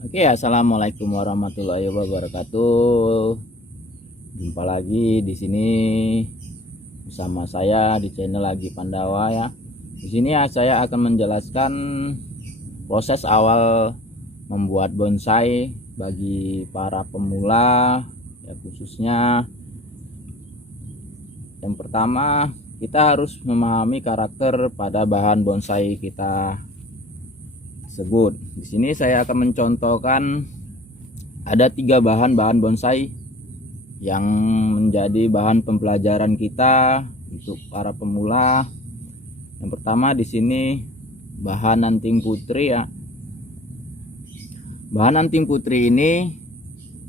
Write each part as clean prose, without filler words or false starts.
Oke, assalamualaikum warahmatullahi wabarakatuh. Jumpa lagi di sini bersama saya di channel Agi Pandawa ya. Di sini ya saya akan menjelaskan proses awal membuat bonsai bagi para pemula ya, khususnya yang pertama kita harus memahami karakter pada bahan bonsai kita tersebut. Di sini saya akan mencontohkan ada 3 bahan bonsai yang menjadi bahan pembelajaran kita untuk para pemula. Yang pertama di sini bahan anting putri ya. Bahan anting putri ini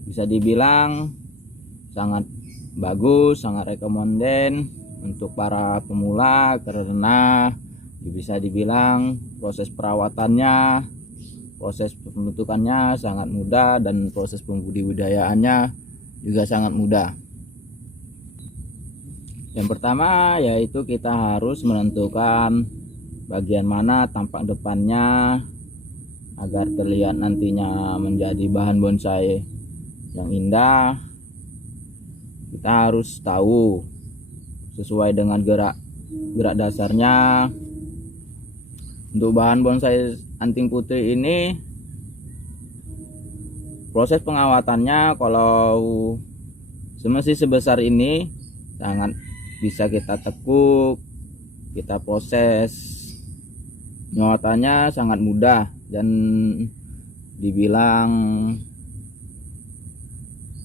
bisa dibilang sangat bagus, sangat recommended untuk para pemula karena bisa dibilang proses perawatannya, proses pembentukannya sangat mudah dan proses pembudidayaannya juga sangat mudah. Yang pertama yaitu kita harus menentukan bagian mana tampak depannya agar terlihat nantinya menjadi bahan bonsai yang indah. Kita harus tahu sesuai dengan gerak dasarnya. Untuk bahan bonsai anting putri ini proses pengawatannya kalau semestinya sebesar ini sangat bisa kita tekuk, kita proses. Pengawatannya sangat mudah dan dibilang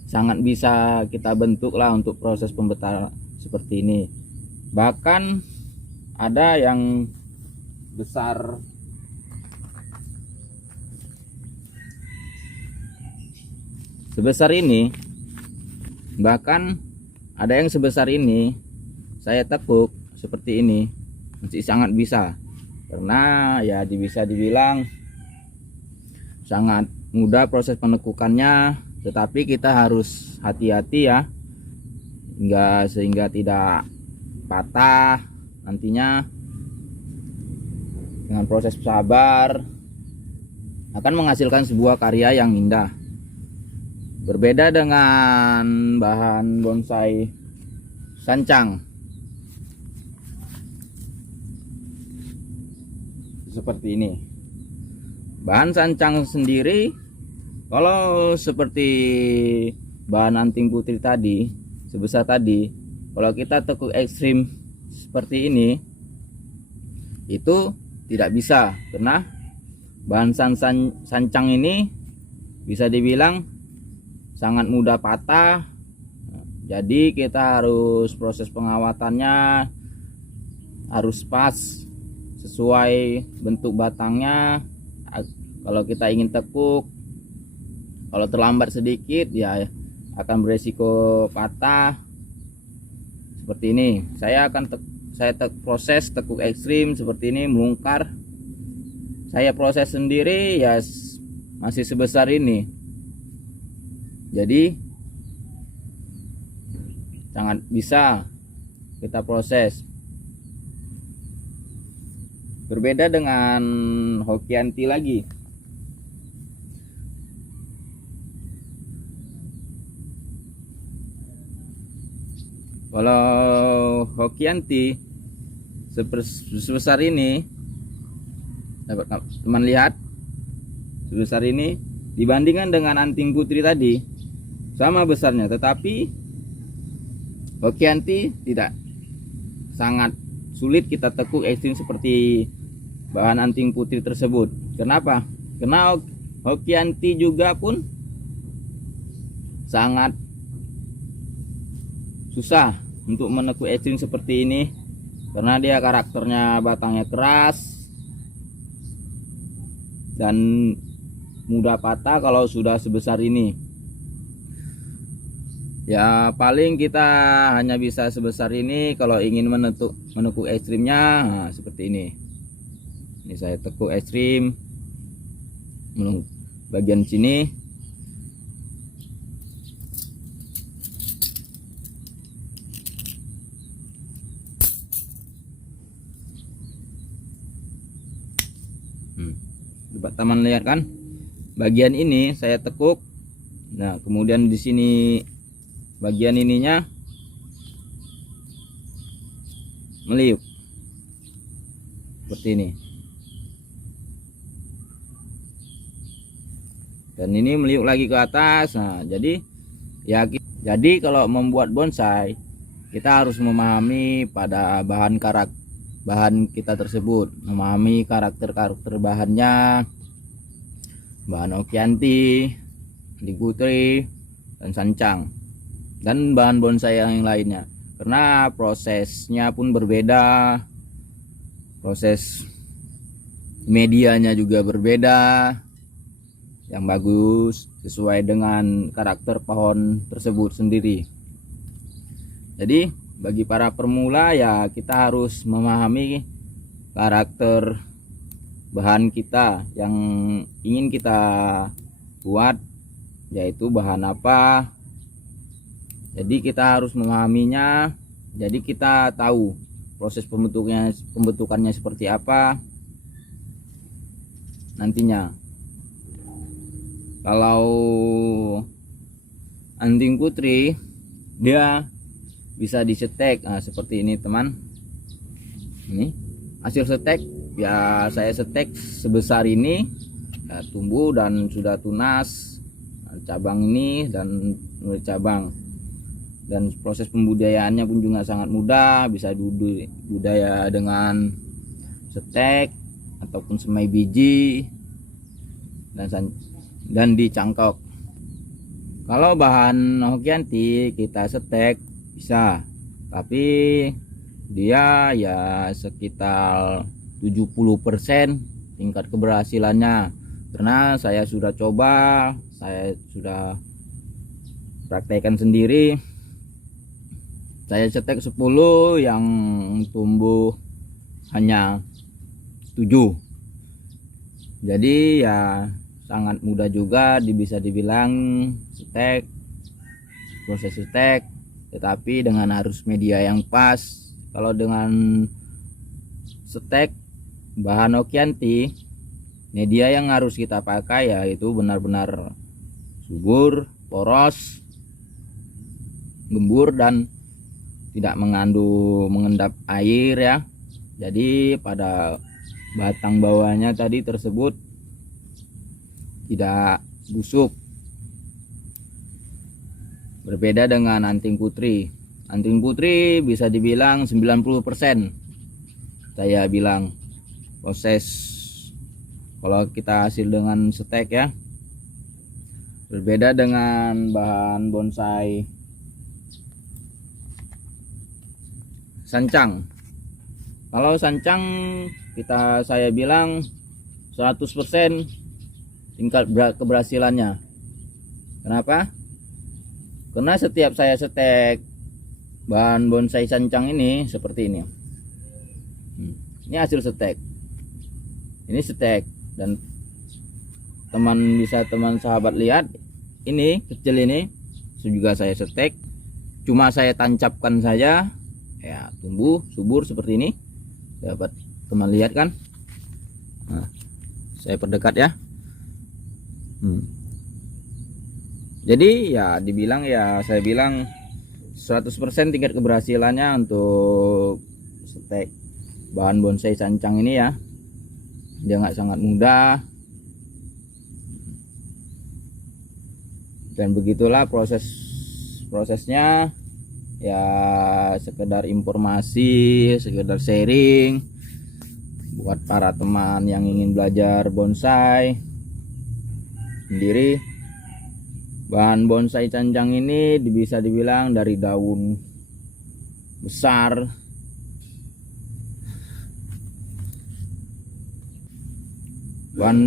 sangat bisa kita bentuk lah untuk proses pembentaran seperti ini. Bahkan ada yang besar sebesar ini, bahkan ada yang sebesar ini saya tekuk seperti ini masih sangat bisa, karena ya bisa dibilang sangat mudah proses penekukannya, tetapi kita harus hati-hati ya sehingga tidak patah nantinya. Dengan proses sabar akan menghasilkan sebuah karya yang indah. Berbeda dengan bahan bonsai sancang seperti ini. Bahan sancang sendiri kalau seperti bahan anting putri tadi sebesar tadi, kalau kita tekuk ekstrim seperti ini itu tidak bisa, karena bahan sancang ini bisa dibilang sangat mudah patah. Jadi kita harus proses pengawatannya harus pas sesuai bentuk batangnya. Kalau kita ingin tekuk, kalau terlambat sedikit ya akan beresiko patah seperti ini. Saya proses tekuk ekstrim seperti ini, melungkar. Saya proses sendiri ya masih sebesar ini, jadi sangat bisa kita proses. Berbeda dengan Hokianti lagi. Kalau Hokianti sebesar ini, dapat teman lihat sebesar ini, dibandingkan dengan anting putri tadi sama besarnya, tetapi Hokianti tidak, sangat sulit kita tekuk ekstrim seperti bahan anting putri tersebut. Kenapa? Karena Hokianti juga pun sangat susah untuk menekuk ekstrim seperti ini, karena dia karakternya batangnya keras dan mudah patah kalau sudah sebesar ini. Ya paling kita hanya bisa sebesar ini kalau ingin menekuk ekstrimnya. Nah, seperti ini. Ini saya tekuk ekstrim bagian sini. Dapat teman lihat kan, bagian ini saya tekuk. Nah, kemudian di sini bagian ininya meliuk seperti ini, dan ini meliuk lagi ke atas. Nah, jadi kalau membuat bonsai kita harus memahami pada bahan kita tersebut, memahami karakter bahannya, bahan Okianti, Anting Putri, dan Sancang, dan bahan bonsai yang lainnya, karena prosesnya pun berbeda, proses medianya juga berbeda yang bagus sesuai dengan karakter pohon tersebut sendiri. Jadi bagi para pemula ya kita harus memahami karakter bahan kita yang ingin kita buat, yaitu bahan apa. Jadi kita harus memahaminya, jadi kita tahu proses pembentukannya seperti apa nantinya. Kalau Anting Putri dia bisa disetek, nah, seperti ini teman. Ini hasil setek ya, saya setek sebesar ini ya, tumbuh dan sudah tunas cabang ini dan cabang. Dan proses pembudidayaannya pun juga sangat mudah, bisa budaya dengan setek ataupun semai biji dan dicangkok. Kalau bahan Okianti kita setek bisa, tapi dia ya sekitar 70% tingkat keberhasilannya, karena saya sudah coba, saya sudah praktekkan sendiri. Saya cetek 10 yang tumbuh hanya 7. Jadi ya sangat mudah juga bisa dibilang setek, proses setek, tetapi dengan harus media yang pas. Kalau dengan setek bahan Okianti, media yang harus kita pakai yaitu benar-benar subur, poros, gembur, dan tidak mengendap air ya. Jadi pada batang bawahnya tadi tersebut tidak busuk. Berbeda dengan Anting Putri. Anting Putri bisa dibilang 90% saya bilang proses kalau kita hasil dengan setek ya. Berbeda dengan bahan bonsai Sancang. Kalau Sancang saya bilang 100% tingkat keberhasilannya. Kenapa? Karena setiap saya setek bahan bonsai Sancang ini seperti ini. Ini hasil setek. Ini setek, dan teman sahabat lihat ini kecil ini juga saya setek, cuma saya tancapkan saja ya, tumbuh subur seperti ini. Dapat teman lihat kan? Nah, saya perdekat ya. Jadi ya saya bilang 100% tingkat keberhasilannya untuk setek bahan bonsai Sancang ini ya. Dia sangat mudah. Dan begitulah prosesnya ya, sekedar informasi, sekedar sharing buat para teman yang ingin belajar bonsai sendiri. Bahan bonsai Sancang ini bisa dibilang dari daun besar, bahan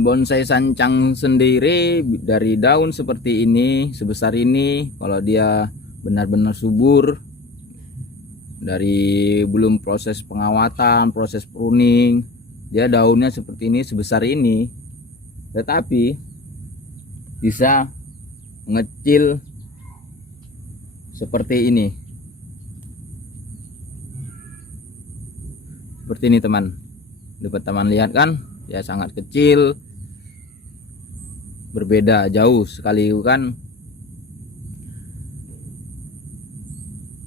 bonsai Sancang sendiri dari daun seperti ini, sebesar ini, kalau dia benar-benar subur dari belum proses pengawatan, proses pruning, dia daunnya seperti ini, sebesar ini, tetapi bisa mengecil seperti ini. Seperti ini teman, dapat teman lihat kan, ya sangat kecil berbeda jauh sekali kan.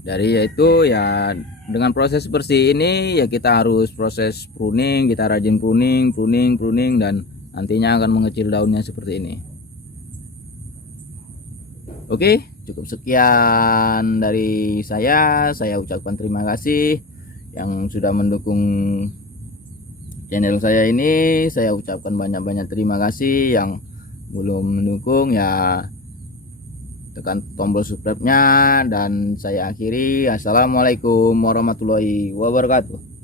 Dari yaitu ya dengan proses seperti ini ya kita harus proses pruning, kita rajin pruning dan nantinya akan mengecil daunnya seperti ini. Oke, cukup sekian dari saya ucapkan terima kasih yang sudah mendukung channel saya ini. Saya ucapkan banyak-banyak terima kasih. Yang belum mendukung ya tekan tombol subscribe-nya, dan saya akhiri. Assalamualaikum warahmatullahi wabarakatuh.